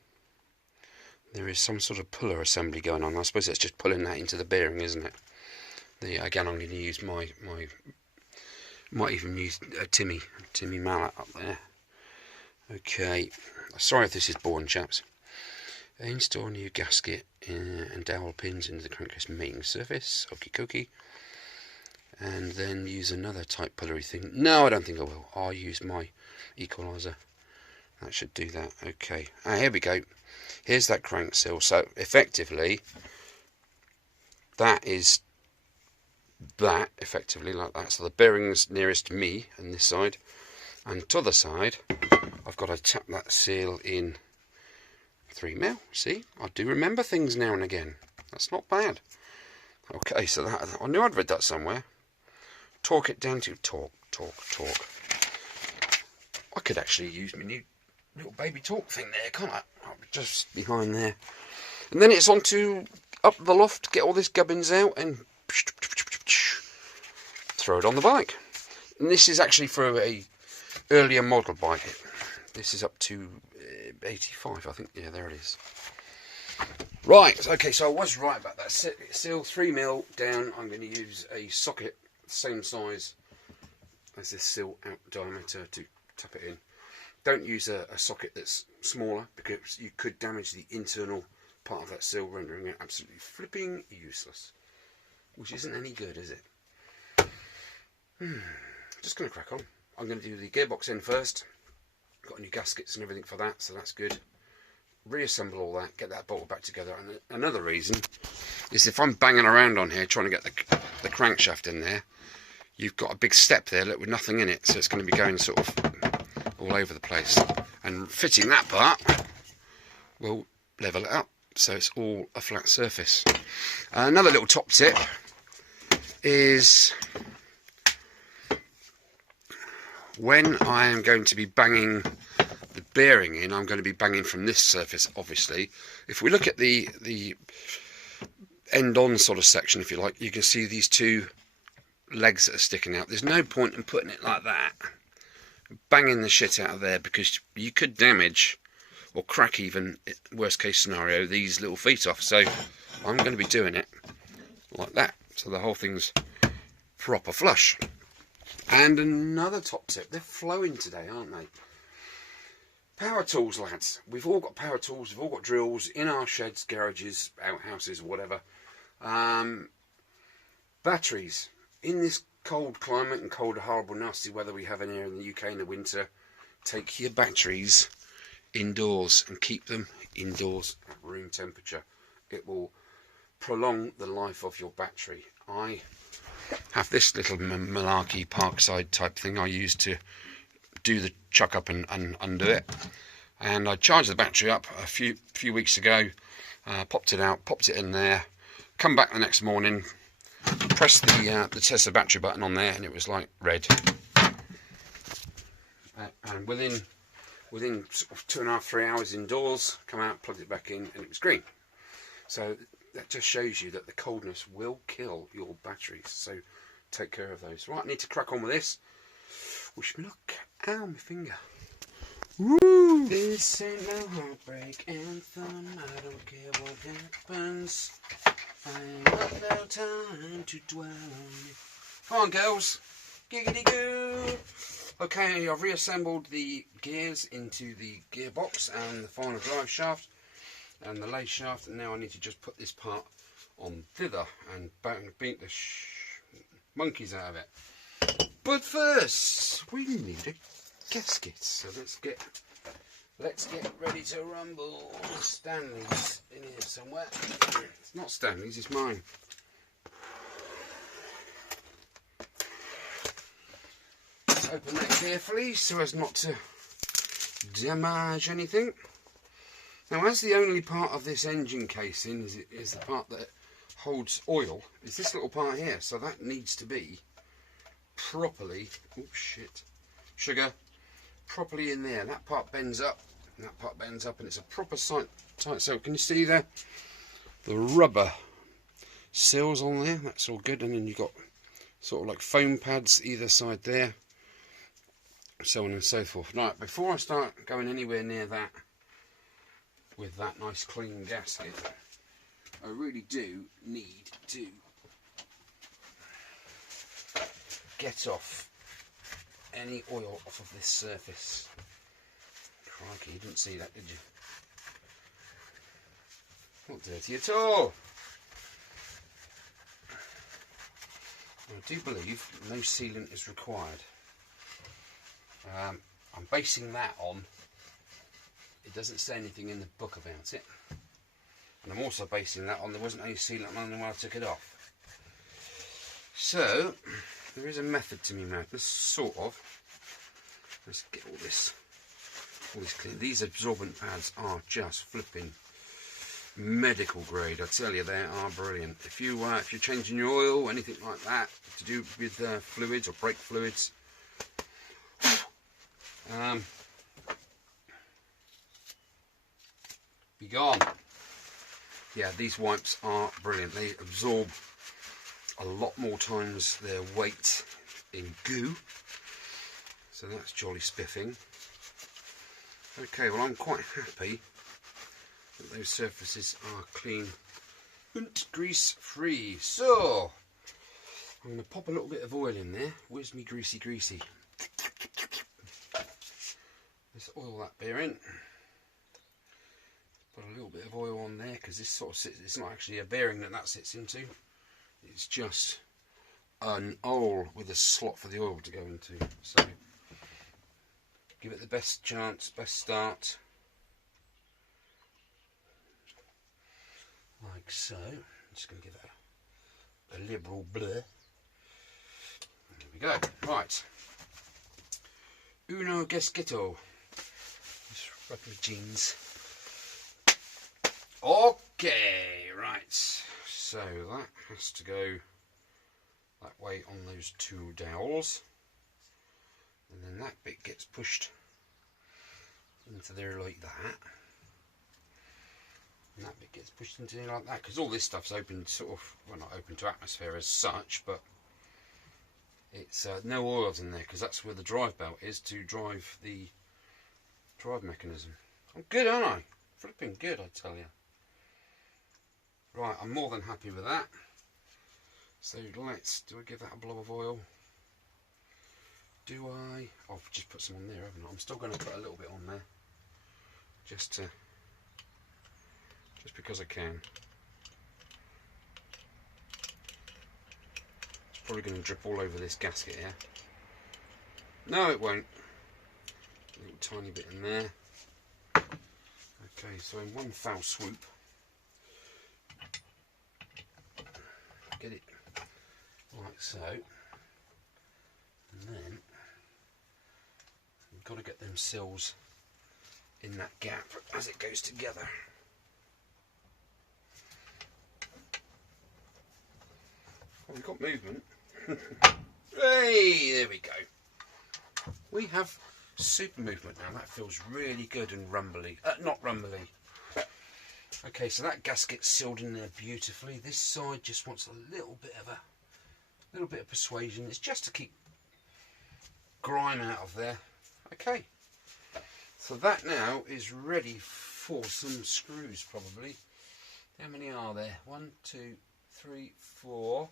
There is some sort of puller assembly going on. I suppose it's just pulling that into the bearing, isn't it? Again, I'm going to use might even use a Timmy mallet up there. Okay. Sorry if this is boring, chaps. Install new gasket and dowel pins into the crankcase mating surface. Okie dokie. And then use another type pullery thing. No, I don't think I will. I'll use my equalizer. That should do that. Okay. Here we go. Here's that crank seal. So effectively, that is that. Effectively like that. So the bearing's nearest to me on this side, and to the other side, I've got to tap that seal in 3mm. See, I do remember things now and again. That's not bad. Okay, so that I knew I'd read that somewhere. Torque it down to torque. I could actually use my new little baby torque thing there, can't I? Just behind there. And then it's on to up the loft, get all this gubbins out and throw it on the bike. And this is actually for a earlier model bike. This is up to 85, I think. Yeah, there it is. Right, okay, so I was right about that. Seal 3mm down. I'm going to use a socket the same size as this seal out diameter to tap it in. Don't use a socket that's smaller because you could damage the internal part of that seal, rendering it absolutely flipping useless. Which isn't any good, is it? Just going to crack on. I'm going to do the gearbox in first. Got new gaskets and everything for that, so that's good. Reassemble all that, get that bolted back together. And another reason is if I'm banging around on here trying to get the crankshaft in there, you've got a big step there with nothing in it, so it's going to be going sort of all over the place. And fitting that part will level it up, so it's all a flat surface. Another little top tip is when I am going to be banging the bearing in, I'm going to be banging from this surface, obviously. If we look at the end-on sort of section, if you like, you can see these two legs that are sticking out. There's no point in putting it like that, banging the shit out of there, because you could damage or crack, even worst case scenario, these little feet off. So I'm going to be doing it like that, so the whole thing's proper flush. And another top tip, they're flowing today, aren't they? Power tools, lads. We've all got power tools, we've all got drills in our sheds, garages, outhouses, whatever. Batteries. In this cold climate and cold, horrible, nasty weather we have in here in the UK in the winter, take your batteries indoors and keep them indoors at room temperature. It will prolong the life of your battery. I have this little malarkey parkside type thing I use to do the chuck up and undo it, and I charged the battery up a few weeks ago, popped it out, popped it in there, come back the next morning, pressed the Tesla battery button on there, and it was like red, and within sort of 2.5-3 hours indoors, come out, plugged it back in, and it was green. So that just shows you that the coldness will kill your batteries, so take care of those. Right, I need to crack on with this. Wish me luck. Ow, my finger. Woo! This ain't no heartbreak anthem. I don't care what happens. I ain't got no time to dwell on it. Come on, girls. Giggity goo. Okay, I've reassembled the gears into the gearbox and the final drive shaft and the lay shaft, and now I need to just put this part on thither and beat the monkeys out of it. But first, we need a gasket. So let's get ready to rumble. Stanley's in here somewhere. It's not Stanley's, it's mine. Let's open that carefully so as not to damage anything. Now, as the only part of this engine casing is the part that holds oil, is this little part here. So that needs to be properly, oh shit, sugar, properly in there. That part bends up, and that part bends up, and it's a proper tight. So can you see there? The rubber seals on there, that's all good. And then you've got sort of like foam pads either side there, so on and so forth. Right, before I start going anywhere near that with that nice clean gasket, I really do need to get off any oil off of this surface. Crikey, you didn't see that, did you? Not dirty at all. I do believe no sealant is required. I'm basing that on, it doesn't say anything in the book about it. And I'm also basing that on there wasn't any sealant on there when I took it off. So, there is a method to me madness, sort of. Let's get all this clear. These absorbent pads are just flipping medical grade. I tell you, they are brilliant. If you're changing your oil, anything like that to do with fluids or brake fluids, be gone. Yeah, these wipes are brilliant. They absorb a lot more times their weight in goo, so that's jolly spiffing. Okay, well, I'm quite happy that those surfaces are clean and grease free. So I'm going to pop a little bit of oil in there. Where's me greasy? Let's oil that bearing. Put a little bit of oil on there, because this sort of sits, it's not actually a bearing that sits into. It's just an hole with a slot for the oil to go into. So give it the best chance, best start. Like so. I'm just going to give it a liberal blur. There we go. Right. Uno gasketo. Just rub my jeans. Okay, right. So that has to go that way on those two dowels, and then that bit gets pushed into there like that, and that bit gets pushed into there like that, because all this stuff's open, sort of, well, not open to atmosphere as such, but it's no oils in there, because that's where the drive belt is to drive the drive mechanism. I'm good, aren't I? Flipping good, I tell you. Right, I'm more than happy with that. So do I give that a blob of oil? Do I? Oh, I've just put some on there, haven't I? I'm still going to put a little bit on there. Just because I can. It's probably going to drip all over this gasket here. No, it won't. A little tiny bit in there. Okay, so in one foul swoop, get it like so, and then you've got to get them sills in that gap as it goes together. Oh, we've got movement. Hey, there we go. We have super movement now. That feels really good and rumbly. Not rumbly. Okay, so that gasket's sealed in there beautifully. This side just wants a little bit of persuasion. It's just to keep grime out of there. Okay, so that now is ready for some screws, probably. How many are there? 1, 2, 3, 4,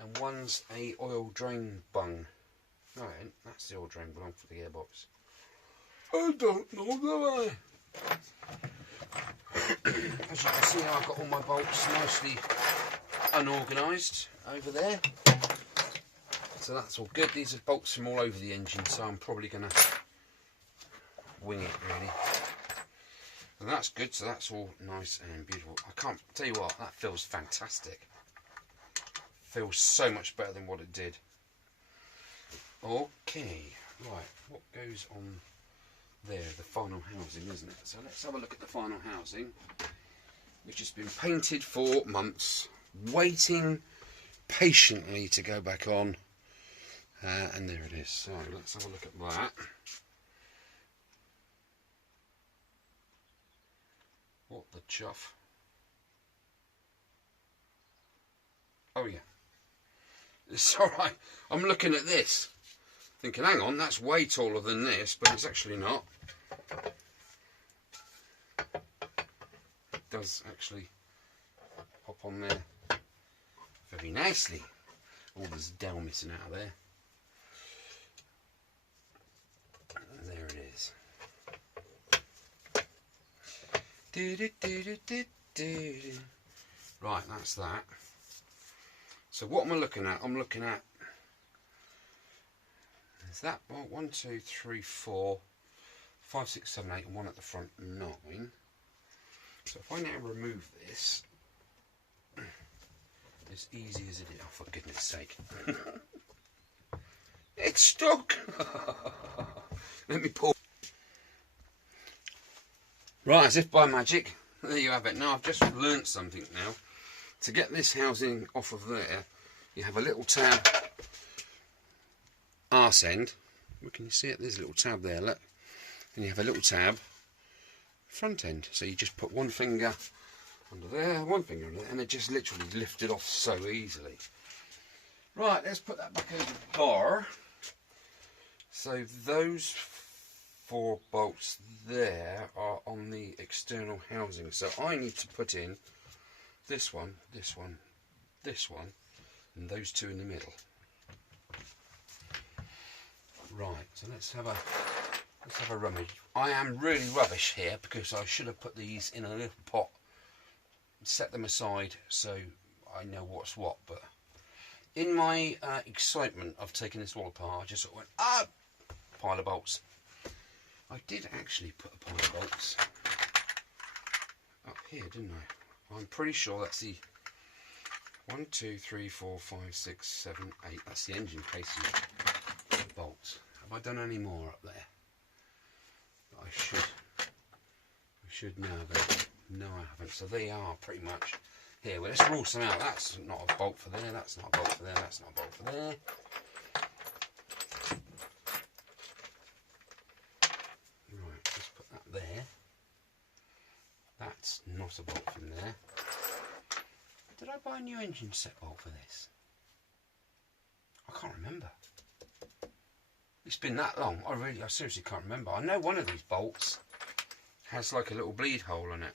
and one's a oil drain bung. No, it ain't. That's the oil drain bung for the gearbox. I don't know, do I? As you can see, I've got all my bolts nicely unorganised over there. So that's all good. These are bolts from all over the engine, so I'm probably going to wing it really. And that's good, so that's all nice and beautiful. I can't tell you what, that feels fantastic. Feels so much better than what it did. Okay, right, what goes on there? The final housing, isn't it? So let's have a look at the final housing, which has been painted for months, waiting patiently to go back on. And there it is. So let's have a look at that. What the chuff. Oh yeah. It's alright. I'm looking at this, thinking, hang on, that's way taller than this, but it's actually not. It does actually hop on there very nicely. Oh, there's dowel missing out of there. And there it is. Right, that's that. So what am I looking at? I'm looking at, is that 1, 2, 3, 4, 5, 6, 7, 8, and one at the front, 9. So if I now remove this, as easy as it is, oh for goodness sake, it's stuck. Let me pull. Right, as if by magic, there you have it. Now I've just learnt something now. To get this housing off of there, you have a little tab, arse end. Can you see it? There's a little tab there, look. And you have a little tab, front end. So you just put one finger under there, one finger under there, and it just literally lifted off so easily. Right, let's put that back over the bar. So those 4 bolts there are on the external housing. So I need to put in this one, this one, this one, and those 2 in the middle. Right, so let's have a rummage. I am really rubbish here because I should have put these in a little pot, set them aside so I know what's what. But in my excitement of taking this all apart, I just sort of went, ah, pile of bolts. I did actually put a pile of bolts up here, didn't I? I'm pretty sure that's the 1, 2, 3, 4, 5, 6, 7, 8. That's the engine casing bolts. Have I done any more up there? I should know, but no, I haven't. So they are pretty much here. Well, let's rule some out. That's not a bolt for there. That's not a bolt for there. That's not a bolt for there. Right, let's put that there. That's not a bolt from there. Did I buy a new engine set bolt for this? I can't remember. It's been that long. I seriously can't remember. I know one of these bolts has like a little bleed hole in it,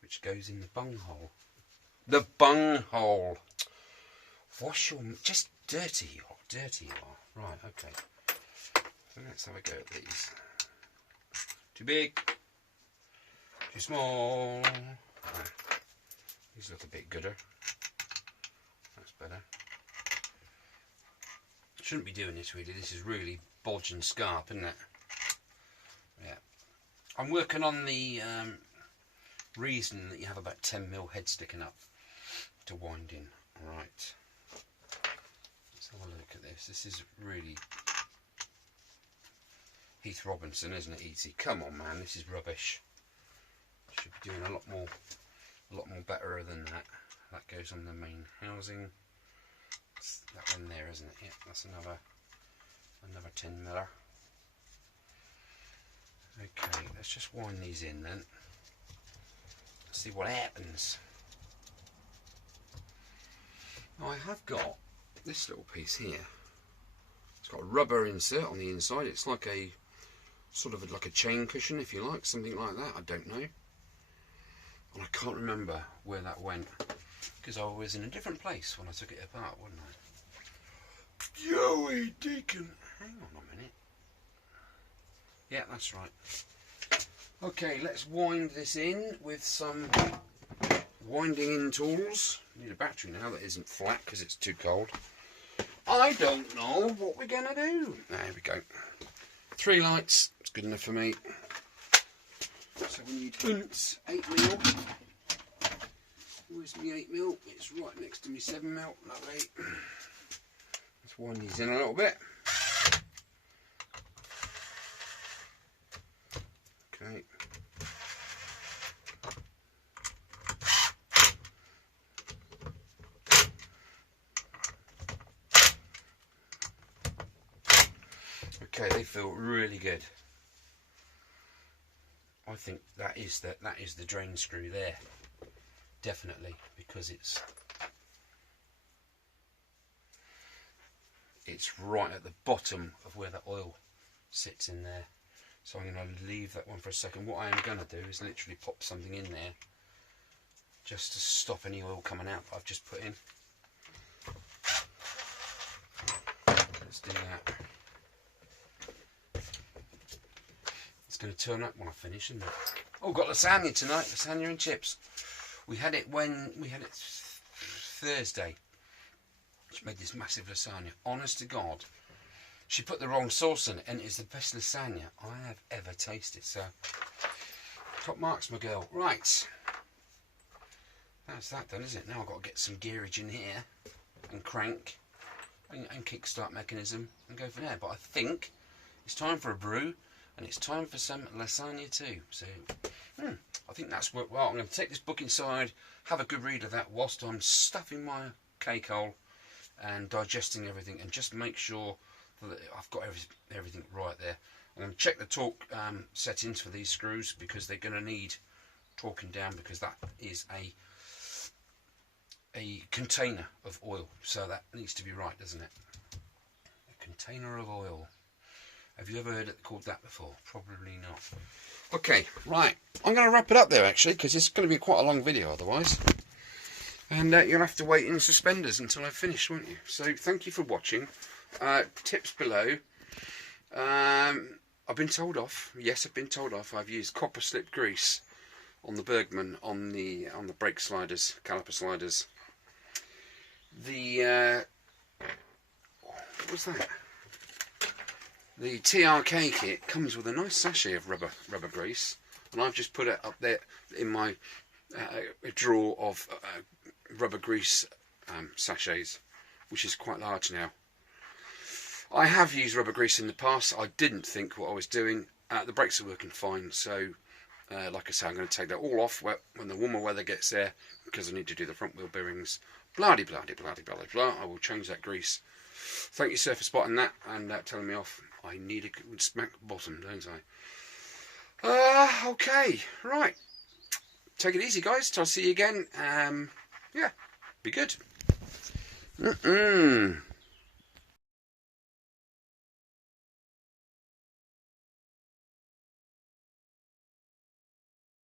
which goes in the bung hole. The bung hole. Wash your... Just dirty you are. Dirty you are. Right, okay. So let's have a go at these. Too big. Too small. These look a bit gooder. That's better. Shouldn't be doing this really. This is really bodge and scarp, isn't it? Yeah. I'm working on the reason that you have about 10mm head sticking up to wind in. Right. Let's have a look at this. This is really Heath Robinson, isn't it, E.T.? Come on, man. This is rubbish. Should be doing a lot more better than that. That goes on the main housing. It's that one there, isn't it? Yeah, that's another 10mm. Okay, let's just wind these in then. Let's see what happens. Now I have got this little piece here. It's got a rubber insert on the inside. It's like a sort of like a chain cushion, if you like, something like that. I don't know. And I can't remember where that went because I was in a different place when I took it apart, wasn't I? Joey Deacon. Hang on a minute. Yeah, that's right. Okay, let's wind this in with some winding in tools. Need a battery now that isn't flat because it's too cold. I don't know what we're going to do. There we go. 3 lights, it's good enough for me. So we need 8mm. Where's my 8mm? It's right next to me 7mm. Lovely. Let's wind these in a little bit. Okay. Okay, they feel really good. I think that is the drain screw there, definitely, because it's right at the bottom of where the oil sits in there. So I'm going to leave that one for a second. What I am going to do is literally pop something in there just to stop any oil coming out that I've just put in. Let's do that. It's going to turn up when I finish, isn't it? Oh, got lasagna tonight, lasagna and chips. We had it Thursday. She made this massive lasagna. Honest to God, she put the wrong sauce in it, and it's the best lasagna I have ever tasted. So, top marks, my girl. Right, that's that done, isn't it? Now I've got to get some gearage in here, and crank, and kickstart mechanism, and go from there. But I think it's time for a brew. And it's time for some lasagna too. So, I think that's worked well. I'm going to take this book inside, have a good read of that whilst I'm stuffing my cake hole and digesting everything, and just make sure that I've got everything right there. I'm going to check the torque settings for these screws, because they're going to need torquing down, because that is a container of oil. So that needs to be right, doesn't it? A container of oil. Have you ever heard it called that before? Probably not. Okay, right. I'm going to wrap it up there, actually, because it's going to be quite a long video otherwise. And you'll have to wait in suspenders until I finish, won't you? So thank you for watching. Tips below. I've been told off. Yes, I've been told off. I've used copper slip grease on the Bergman, on the brake sliders, caliper sliders. What was that? The TRK kit comes with a nice sachet of rubber grease, and I've just put it up there in my drawer of rubber grease sachets, which is quite large now. I have used rubber grease in the past. I didn't think what I was doing. The brakes are working fine, so like I say, I'm going to take that all off when the warmer weather gets there, because I need to do the front wheel bearings. Blah de blah de blah de blah de blah. I will change that grease. Thank you, sir, for spotting that and telling me off. I need a good smack bottom, don't I? Okay, right. Take it easy, guys. Till I see you again. Yeah, be good.